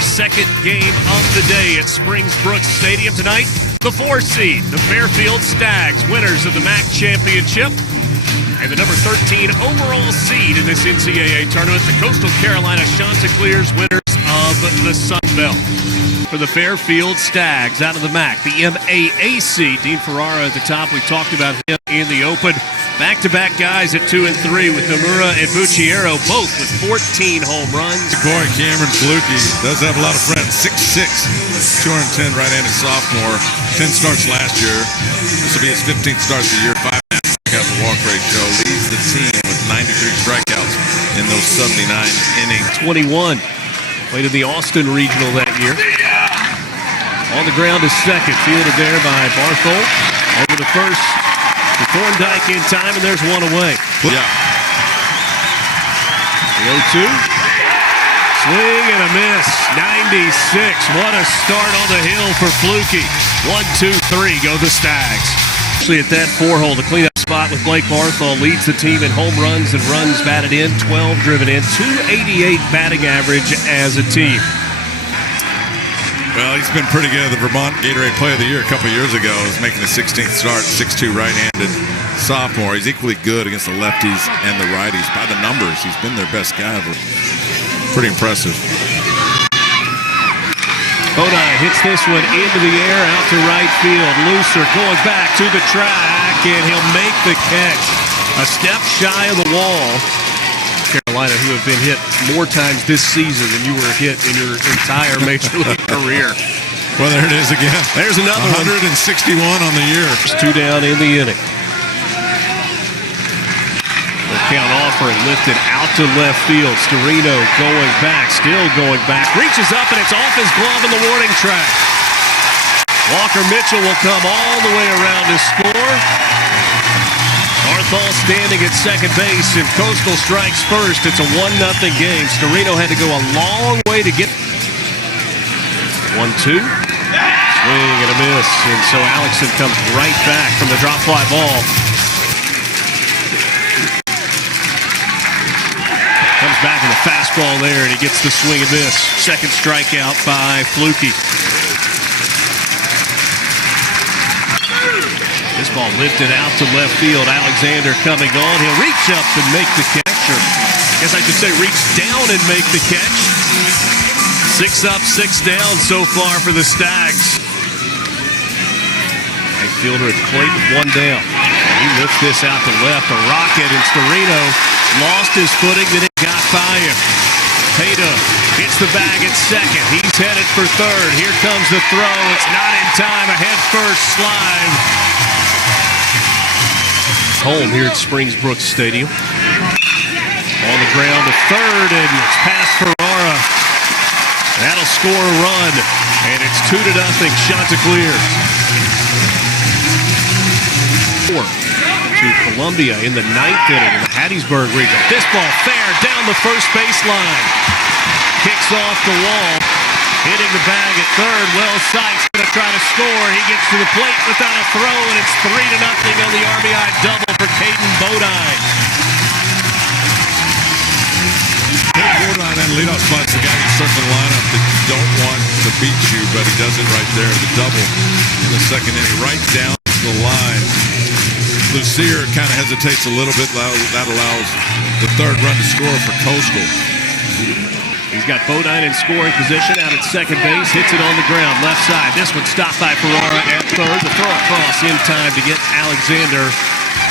our second game of the day at Springs Brooks Stadium tonight. The 4 seed, the Fairfield Stags, winners of the MAC championship, and the number 13 overall seed in this NCAA tournament, the Coastal Carolina Chanticleers, winners of the Sun Belt. For the Fairfield Stags out of the MAC, the MAAC, Dean Ferrara at the top. We talked about him in the open. Back-to-back guys at 2 and 3 with Nomura and Bucciero, both with 14 home runs. Boy, Cameron Fluke does have a lot of friends. 6'6", 210 right-handed sophomore. 10 starts last year. This will be his 15th start of the year. 5.5 strikeout walk ratio. Leads the team with 93 strikeouts in those 79 innings. 21. Played in the Austin Regional that year. On the ground is second. Fielded there by Barthol. Over to first. The Thorndike in time, and there's one away. Yeah. The 0-2. Swing and a miss. 96. What a start on the hill for Fluke. 1, 2, 3. Go the Stags. Actually, at that 4-hole, the cleanup spot with Blake Barthol leads the team in home runs and runs batted in. 12 driven in. 288 batting average as a team. Well, he's been pretty good. The Vermont Gatorade Player of the Year a couple years ago. He's making his 16th start, 6'2", right-handed sophomore. He's equally good against the lefties and the righties. By the numbers, he's been their best guy ever. Pretty impressive. Bodine hits this one into the air, out to right field. Looser going back to the track, and he'll make the catch. A step shy of the wall. Carolina, who have been hit more times this season than you were hit in your entire Major League career. Well, there it is again. There's another 161 on the year. 2 down in the inning. The count offering lifted out to left field. Storino going back, still going back. Reaches up, and it's off his glove in the warning track. Walker Mitchell will come all the way around to score. Barthol standing at second base, and Coastal strikes first. It's a 1-0 game. Storino had to go a long way to get 1-2. Swing and a miss, and so Alexson comes right back from the drop fly ball. Comes back in the fastball there, and he gets the swing and miss. Second strikeout by Fluke. This ball lifted out to left field. Alexander coming on. He'll reach up and make the catch. Or I guess I should say reach down and make the catch. 6 up, 6 down so far for the Stags. Right fielder at the plate with 1 down. He lifts this out to left. A rocket, and Storino lost his footing, then it got by him. Peta hits the bag at second. He's headed for third. Here comes the throw. It's not in time. A head-first slide. Home here at Springs Brooks Stadium. On the ground to third, and it's past Ferrara. That'll score a run, and it's 2-0 Chanticleers. 4 to Columbia in the 9th inning in the Hattiesburg region. This ball fair down the first baseline. Kicks off the wall. Hitting the bag at third. Will Sykes going to try to score. He gets to the plate without a throw, and it's 3-0 on the RBI double for Caden Bodine. Caden Bodine on leadoff spot's the guy who's circling the lineup that you don't want to beat you, but he does it right there. The double in the second inning, right down the line. Lucier kind of hesitates a little bit. That allows the third run to score for Coastal. He's got Bodine in scoring position out at second base. Hits it on the ground, left side. This one stopped by Ferrara at third. The throw across in time to get Alexander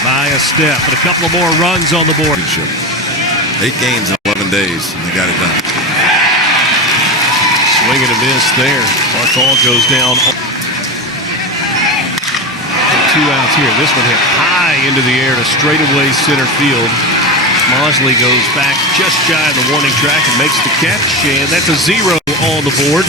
by a step. But a couple of more runs on the board. 8 games in 11 days, and they got it done. Swing and a miss there. Barthol goes down. 2 outs here. This one hit high into the air to straightaway center field. Mosley goes back just shy of the warning track and makes the catch, and that's a 0 on the board.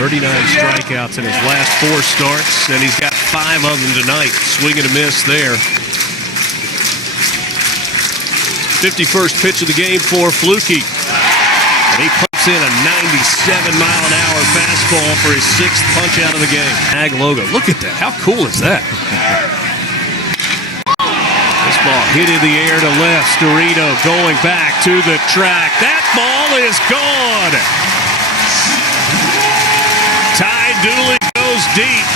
39 strikeouts in his last 4 starts, and he's got 5 of them tonight. Swing and a miss there. 51st pitch of the game for Fluke. And he pumps in a 97-mile-an-hour fastball for his 6th punch out of the game. Ag logo. Look at that. How cool is that? This ball hit in the air to left. Storino going back to the track. That ball is gone. Ty Dooley goes deep.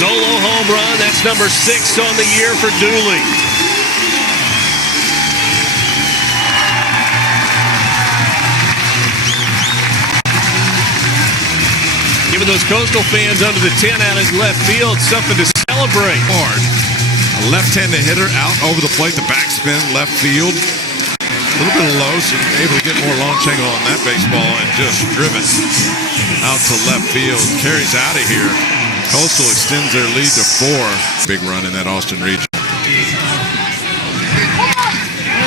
Solo home run. That's number 6 on the year for Dooley. Giving those Coastal fans under the 10 out in left field something to celebrate. Hard. A left-handed hitter out over the plate, the backspin, left field. A little bit low, so able to get more launch angle on that baseball and just driven out to left field. Carries out of here. Coastal extends their lead to 4. Big run in that Austin region.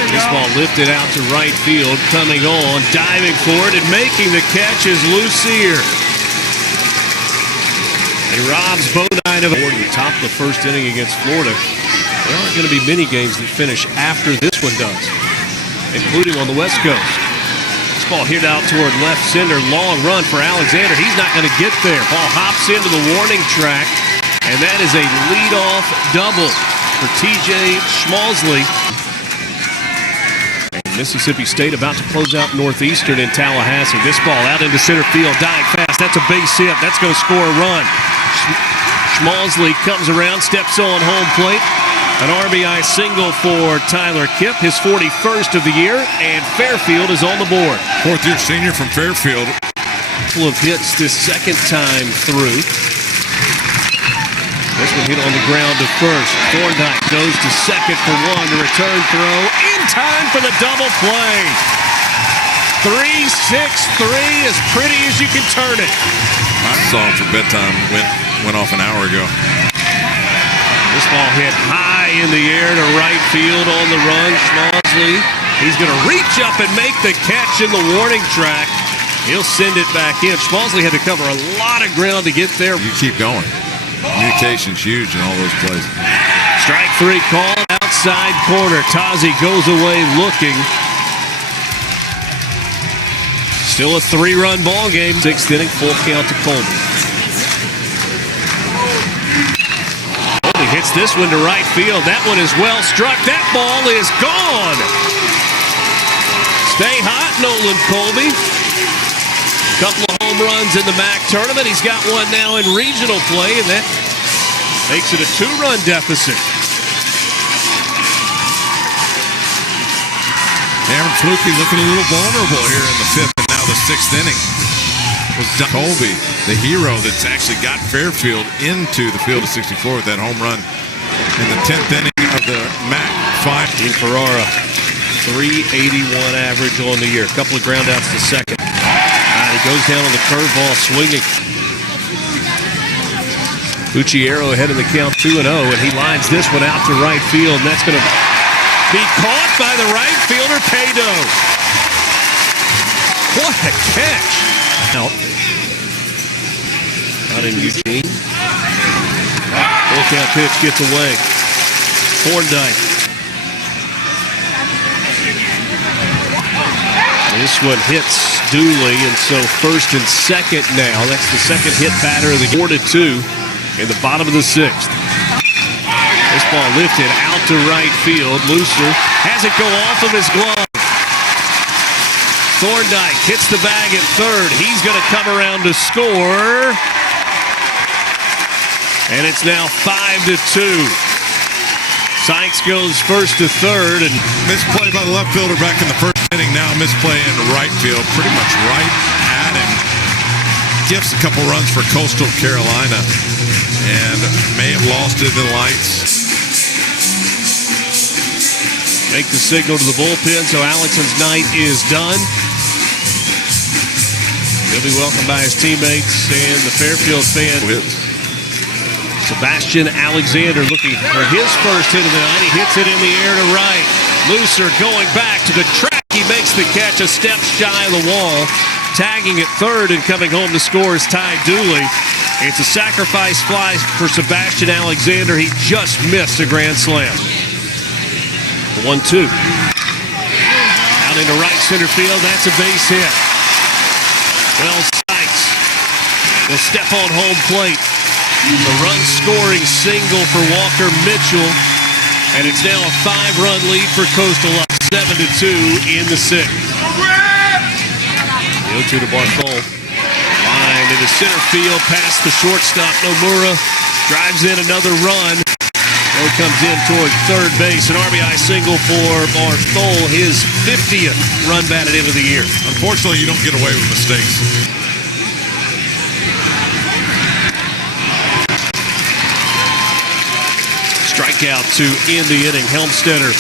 This ball lifted out to right field, coming on, diving for it, and making the catch is Lucier. He robs Bodine of the top of the first inning against Florida. There aren't going to be many games that finish after this one does, including on the West Coast. This ball hit out toward left center. Long run for Alexander. He's not going to get there. Ball hops into the warning track, and that is a leadoff double for TJ Schmalzley. And Mississippi State about to close out Northeastern in Tallahassee. This ball out into center field, dying fast. That's a base hit. That's going to score a run. Schmalzley comes around, steps on home plate. An RBI single for Tyler Kipp, his 41st of the year, and Fairfield is on the board. 4th-year senior from Fairfield. Couple of hits this second time through. This one hit on the ground to first. Thorndike goes to second for one. The return throw in time for the double play. 3-6-3, as pretty as you can turn it. My song for bedtime went off an hour ago. This ball hit high in the air to right field on the run. Schmalzley, he's going to reach up and make the catch in the warning track. He'll send it back in. Schmalzley had to cover a lot of ground to get there. You keep going. Communication's huge in all those plays. Strike 3 call, outside corner. Tazi goes away looking. Still a 3-run ball game. 6th inning, full count to Colby. Colby hits this one to right field. That one is well struck. That ball is gone. Stay hot, Nolan Colby. Couple of home runs in the MAC tournament. He's got one now in regional play, and that makes it a 2-run deficit. Cameron Fluke looking a little vulnerable here in the 5th and now the 6th inning. Was Colby, the hero that's actually got Fairfield into the field of 64 with that home run in the 10th inning of the MAC 5. Dean Ferrara, 381 average on the year. A couple of groundouts to second. He goes down on the curveball swinging. Uchiero ahead of the count 2-0, and he lines this one out to right field, and that's going to be caught by the right fielder, Pado. What a catch. Out in Eugene. Full count pitch gets away. Thorndike. This one hits Dooley, and so 1st and 2nd now. That's the second hit batter of the 4-2 in the bottom of the 6th. This ball lifted out to right field. Lucier has it go off of his glove. Thorndike hits the bag at 3rd. He's going to come around to score. And it's now 5-2. Sykes goes 1st to 3rd. And misplay by the left fielder back in the 1st inning. Now misplay in right field. Pretty much right at him. Gifts a couple runs for Coastal Carolina. And may have lost it in the lights. Make the signal to the bullpen, so Alexson's night is done. He'll be welcomed by his teammates and the Fairfield fans. Sebastian Alexander looking for his first hit of the night. He hits it in the air to right. Lucier going back to the track. He makes the catch a step shy of the wall. Tagging at 3rd and coming home to score is Ty Dooley. It's a sacrifice fly for Sebastian Alexander. He just missed a grand slam. 1-2. Out into right center field. That's a base hit. Well, Sykes will step on home plate. The run-scoring single for Walker Mitchell. And it's now a 5-run lead for Coastal, up 7-2 in the 6th. The 0-2 to Barthol. Line into center field, past the shortstop. Nomura drives in another run. Throw comes in toward third base. An RBI single for Barthol, his 50th run batted into the year. Unfortunately, you don't get away with mistakes. Strikeout to end the inning. Helmstetter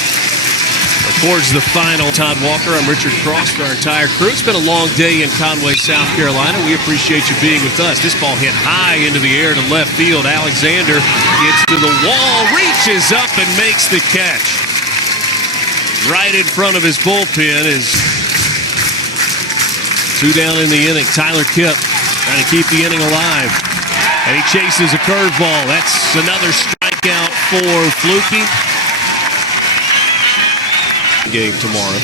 records the final. Todd Walker, I'm Richard Cross, our entire crew. It's been a long day in Conway, South Carolina. We appreciate you being with us. This ball hit high into the air to left field. Alexander gets to the wall, reaches up and makes the catch. Right in front of his bullpen is 2 down in the inning. Tyler Kipp trying to keep the inning alive. And he chases a curveball. That's another strikeout for Flukie. Game tomorrow.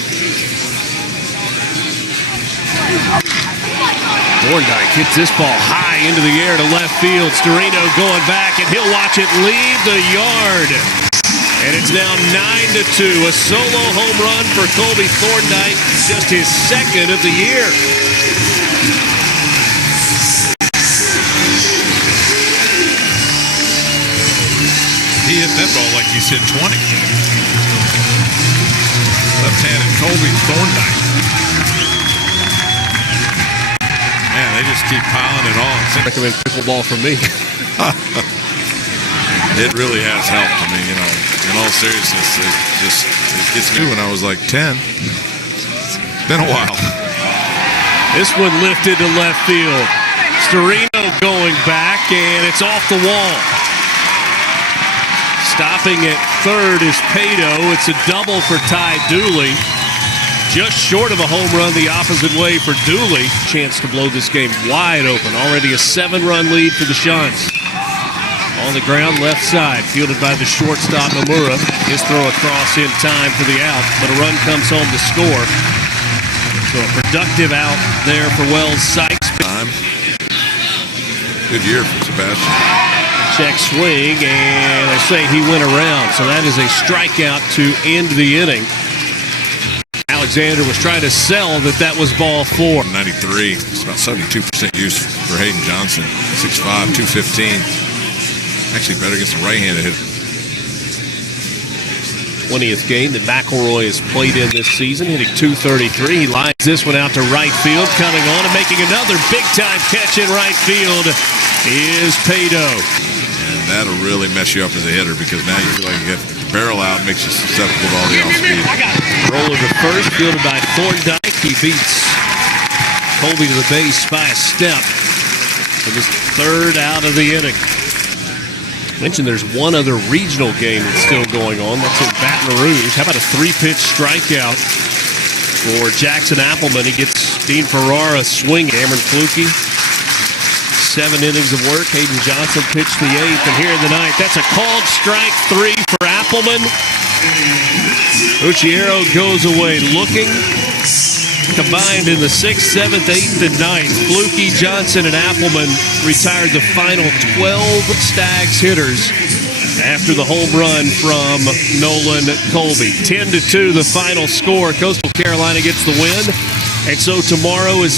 Thorndike hits this ball high into the air to left field. Storino going back, and he'll watch it leave the yard. And it's now 9-2. A solo home run for Colby Thorndike, just his 2nd of the year. He hit that ball like he's hit 20. Left-handed Colby Thorndike. Man, they just keep piling it on. Recommend pickleball for me. It really has helped. I mean, you know, in all seriousness, it gets me when I was like 10. It's been a while. This one lifted to left field. Storino going back, and it's off the wall. Stopping at third is Pato. It's a double for Ty Dooley. Just short of a home run the opposite way for Dooley. Chance to blow this game wide open. Already a 7-run lead for the Shunts. On the ground, left side, fielded by the shortstop Nomura. His throw across in time for the out, but a run comes home to score. So a productive out there for Wells Sykes. Time. Good year for Sebastian. Check swing, and I say he went around. So that is a strikeout to end the inning. Alexander was trying to sell that was ball 4. 93. It's about 72% use for Hayden Johnson. 6'5", 215. Actually better against the right-handed hitter. 20th game that McElroy has played in this season, hitting .233. He lines this one out to right field, coming on and making another big-time catch in right field is Pato. And that'll really mess you up as a hitter because now you feel like you get the barrel out, makes you susceptible to all the off-speed. Roller to first, fielded by Thorndike. He beats Colby to the base by a step for his 3rd out of the inning. Mentioned there's one other regional game that's still going on. That's in Baton Rouge. How about a 3-pitch strikeout for Jackson Appleman? He gets Dean Ferrara swinging. Cameron Flukie, 7 innings of work. Hayden Johnson pitched the 8th, and here in the 9th, that's a called strike 3 for Appleman. Uchiero goes away looking. Combined in the 6th, 7th, 8th, and 9th, Flukie, Johnson, and Appleman retired the final 12 Stags hitters after the home run from Nolan Colby. 10-2 the final score. Coastal Carolina gets the win, and so tomorrow is